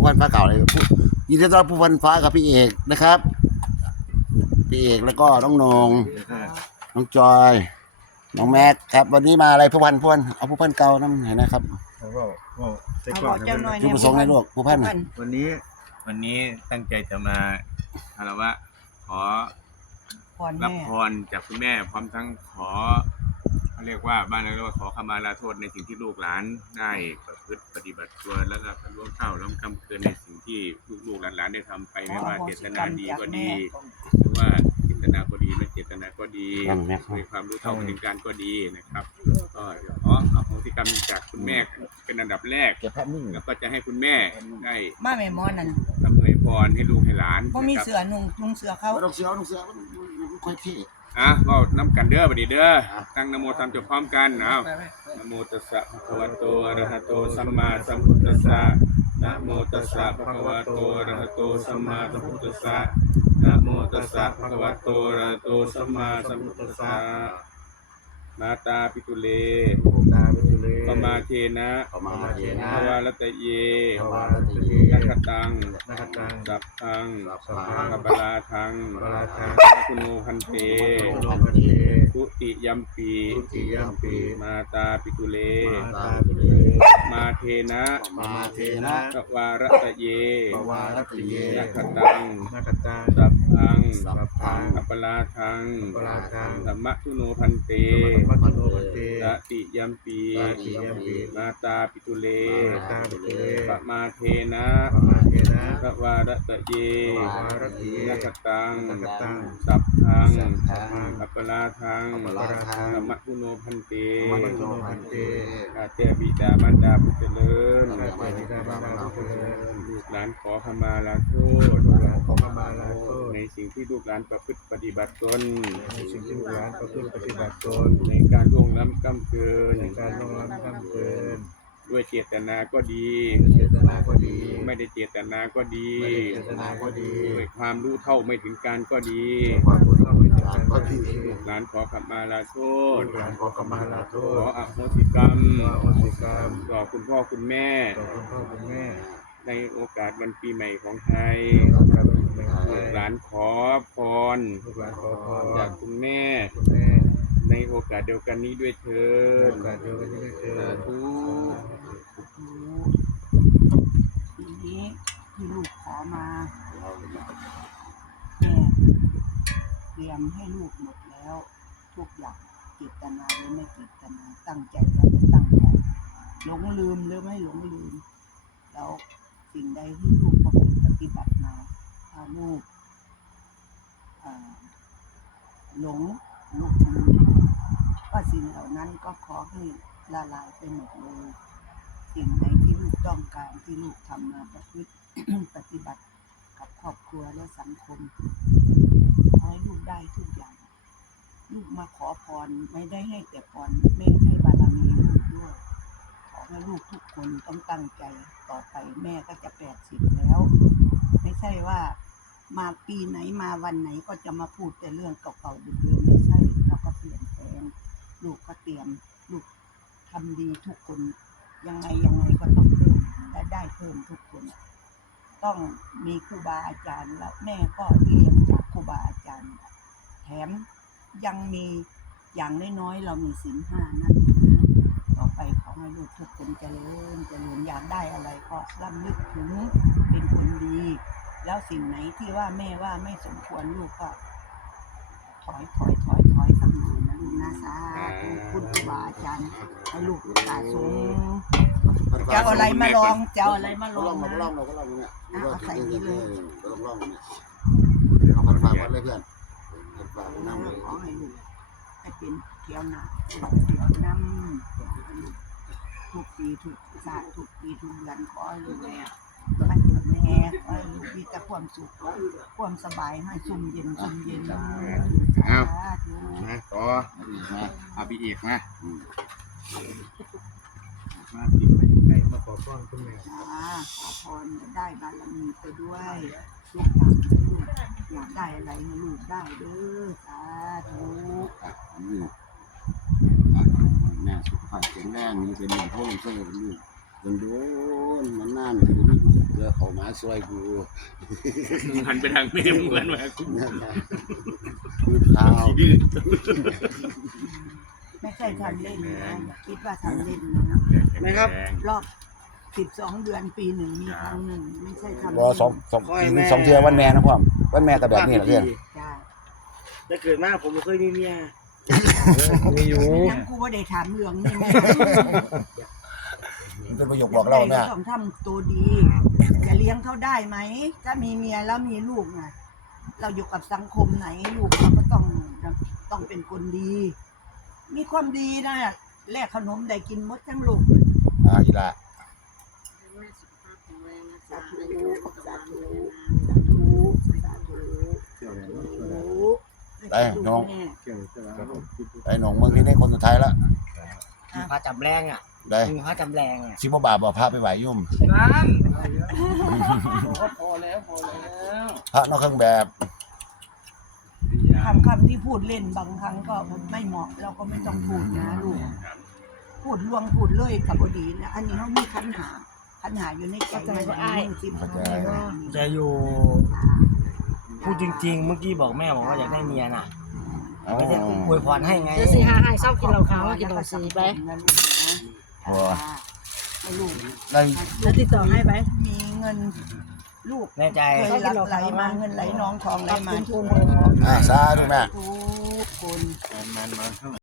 ผู้พันฟ้าเก่าเลยยินดีต้อนรับผู้พันฟ้ากับพี่เอกนะครับ พี่เอกแล้วก็น้องนงน้องจอย น้องแม็กครับ วันนี้มาอะไรผู้พันผู้พันเอาผู้พันเก่าน้ำไหนนะครับแล้วก็ก็ใส่เอากล่บองกเจ้าหน่อยจุดประสงค์ในโลกผู้พันวันนี้ วันนี้ตั้งใจจะมาคารวะขอรับพรจากคุณแม่พร้อมทั้งขอ เขาเรียกว่าบ้านเราเรียกว่าขอขมาลาโทษในสิ่งที่ลูกหลานได้ประพฤติปฏิบัติตัวแล้วก็ล่วงเท่าล้ำกำเกินในสิ่งที่ลูกๆหลานๆได้ทำไปไม่ว่าเจตนาดีก็ดีหรือว่าเจตนาก็ดีไม่เจตนาก็ดีนั่นแม่ครับมีความรู้เท่าไม่ถึงการก็ดีนะครับก็เดี๋ยวขออโหสิกรรมจากคุณแม่เป็นอันดับแรกเก็บภาพนิ่งแล้วก็จะให้คุณแม่ได้มาแม่หมอนั่นอำนวยพ รให้ลูกให้หลานบ่มีนะครับเสือนุ่งนุ่งเสือเขาเอาดอกเสือเอาดอกเสือมันมันค่อยเท่อะก็น้ำกันเด้อบัดนี้เด้อครับตั้งนะโมสามจบพร้อมกันเอานะโมตัสสะภะคะวะโตอะระหะโตสัมมาสัมพุทธัสสะนะโมตัสสะภะคะวะโตอะระหะโตสัมมาสัมพุทธัสสะนะโมตัสสะภะคะวะโตอะระหะโตสัมมาสัมพุทธัสสะมาตาปิตุเลตาไปเลย ปมาเทนะเข้ามาเทนะภวาลตะเยภาวะรัตเยนักตังนักตังสัพพังสัพพังกัปปลาทังปราชาคุณโนพันเตโลภะเทกุติยัมปีทุติยมปีมาตาปิตุเลมาตาไปเลยมาเทนะมาเทนะกวาระตะเยภาวะรัตเยนักตังนักตังสัพพังสัพพังกัปปลาทังปราชาสัมมะทุโนพันเตมัตโนพันเต ตติยัมปีตติยัมปีมาตาปิตุเลมาตาไปเลยปะมาเทนะปมาเทนะกวาระตะเยภาวะรัตเยนักตังนักตังสัพพังสัพพังกัปปลาทังปราชาสัมมะทุโนพันเตมัตโนพันเตข้าแต่บิดามารดาผู้เจริญข้าแต่บิดามารดาผู้เจริญลูกหลานขอขมาลาโทษลูกหลานขอขมาลาโทษในสิ่งที่ลูกหลานประพฤติปฏิบัติตนในสิ่งที่ลูกหลานประพฤติปฏิบัติตนในการล่วงล้ำก้ำเกิน ในการลงล้ำกำเกินด้วยเจตนาก็ดี เจตนาก็ดี ไม่ได้เจตนาก็ดี ไม่ได้เจตนาก็ดี ด้วยความรู้เท่าไม่ถึงการก็ดีความรู้เท่าไม่ถึงการก็ดีลูกหลานขอขมาลาโทษ ลูกหลานขอขมาลาโทขอษอโหสิกรรม ขออโหสิกรรม ต่อคุณพ่อคุณแม่ ต่อคุณพ่อคุณแม่ ในโอกาสวันปีใหม่ของไทยต่อการเป็นแม่ลูกหลานขอพร ลูกหลานขอพรจากคุณแม่คุณแม่ ในโอกาสเดียวกันนี้ด้วยเถิโอดกาสเดียวกันนี้ด้เจอสาธุทีนี้ที่ลูกขอมาแม่เตรียมให้ลูกหมดแล้ว ทุกอย่างเจตนาหรือไม่เจตนาตั้งใจหรือไม่ตั้งใจหลงลืมหรือไม่หลงลืม แล้วสิ่งใดที่ลูกประพฤติปฏิบัติมาถ้าลูกหลงลูกลืมก็ สิ่งเหล่านั้นก็ขอให้ละลายไปหมดเลยสิ่งไหนที่ลูกต้องการที่ลูกทำมาประพฤติปฏิบัติกับครอบครัวและสังคมขอให้ลูกได้ทุกอย่าง ลูกมาขอพรไม่ได้ให้แต่พรแม่ให้บารมีลูกด้วยขอให้ลูกทุกคนต้องตั้งใจต่อไปแม่ก็จะแปดสิบแล้ว ไม่ใช่ว่ามาปีไหนมาวันไหนก็จะมาพูดแต่เรื่องเก่าๆเดิม ลูกก็เตรียมลูกทำดีทุกคน ยังไงยังไงก็ต้องเพิ่มและได้เพิ่มทุกคน ต้องมีครูบาอาจารย์แล้วแม่ก็เรียนจากครูบาอาจารย์ แถมยังมีอย่างน้อยๆเรามีศีลห้านั่นต่อไปขอให้ลูกทุกคนเจริญเจริญอยากได้อะไรก็ร่ำลึกถึงเป็นคนดี แล้วสิ่งไหนที่ว่าแม่ว่าไม่สมควรลูกก็ ถอยถอยถอย น่อยนะลูกนะสาธุคุณครูบาอาจารย์ให้ลูกสะสมจะเอาอะไรมาลองจะเอาอะไรมาลก็อลองงนะเราก็ลองเราก็ลองเนี่ยอะเอาใส่นี่เลยก็ลองลองเนี่ยเอาพันฝากวัดเลยเพื่อนพันฝากน้ำเลยขอให้ลูกให้เป็นเที่ยวหนาเที่ยวน้ำทุกปีทุกศาสตร์ทุกปีทุกเดือนขอให้ลูกแม่มันเดือด แน่ขอให้ลูกมีแต่ความสุขความสบายให้ซุ่มเย็นซุ่มเย็นอ้าวสาธุมาต่อมาเอาพี่เอกมาอืมมาติดไปใกล้มาขอพรคุณแม่อ่าขอพรได้บารมีไปด้วยทุกอย่างให้ลูกอยากได้อะไรให้ลูกได้เด้อสาธุอะนี่อะแม่สุขภาพแข็งแรงนี่เป็นหนึ่งพ่อเป็นเพื่อนลูกโดนโดนมันนานจะได้มีบุญ เดี๋ยวเขามาช่วยกูหันไปทางเมมเหมือนว่ามือเท้าดื้อไม่ใช่ทำเล่นนะอย่าคิดว่าทำเล่นนะนะครับ รอบสิบสองเดือนปีหนึ่งมีครั้งหนึ่งไม่ใช่ทำรเล่อนสองสองปีหนึ่งสองเทือวันแม่นะพ่อมวันแม่ก็แบบนี้แหละเพื่อนจ้าแต่เกิดมาผมไม่เคยมีเมีย มีอยู่ ทั้งกูว่าได้ถามเรื่องนี่แม่ มันเป็นประโยคบอกเล่าแม่ต้องทำตัวดีจะเลี้ยงเขาได้ไหมถ้ามีเมียแล้วมีลูกไงเราอยู่กับสังคมไหนลูกเราก็ต้องต้องเป็นคนดี มีความดีนะแลกขนมได้กินหมดทั้งลูกอ่าอีละสาธุสาธุสาธุสาธุไอ้น้องแม่เกี่ยวกับไอ้หนองเมืองที่นี่คนสุดท้ายแล้วพระจำแรงอะ ได้มีพระจำแรงอะชิบบาบอกพระไปไหวยุ่มนั่นผมก็พอแล้วพอแล้วพระนอกเครื่องแบบคำคำที่พูดเล่นบางครั้งก็ไม่เหมาะเราก็ไม่ต้องพูดนะลูกพูดลวงพูดเลยกับบดีนะอันนี้เขามีคันหาคันหาอยู่ในใจมันมีสิบเข้าใจจะอยู่พูดจริง ๆ เมื่อกี้บอกแม่บอกว่าอยากได้เมียน่ะอ๋อไม่ได้อวยพรให้ไงเดี๋ยวสี่ห้าให้เศร้ากินเหล้าขาวกินเหล้าสีไป นะลูกนะให้ลูกได้แล้วติดต่อให้ไปมีเงินลูกแน่ใจเคยรับไหลมาเงินไหลน้องทองไหลมาทุกคนอ่าสาธุแม่ ทุกคน มันมัน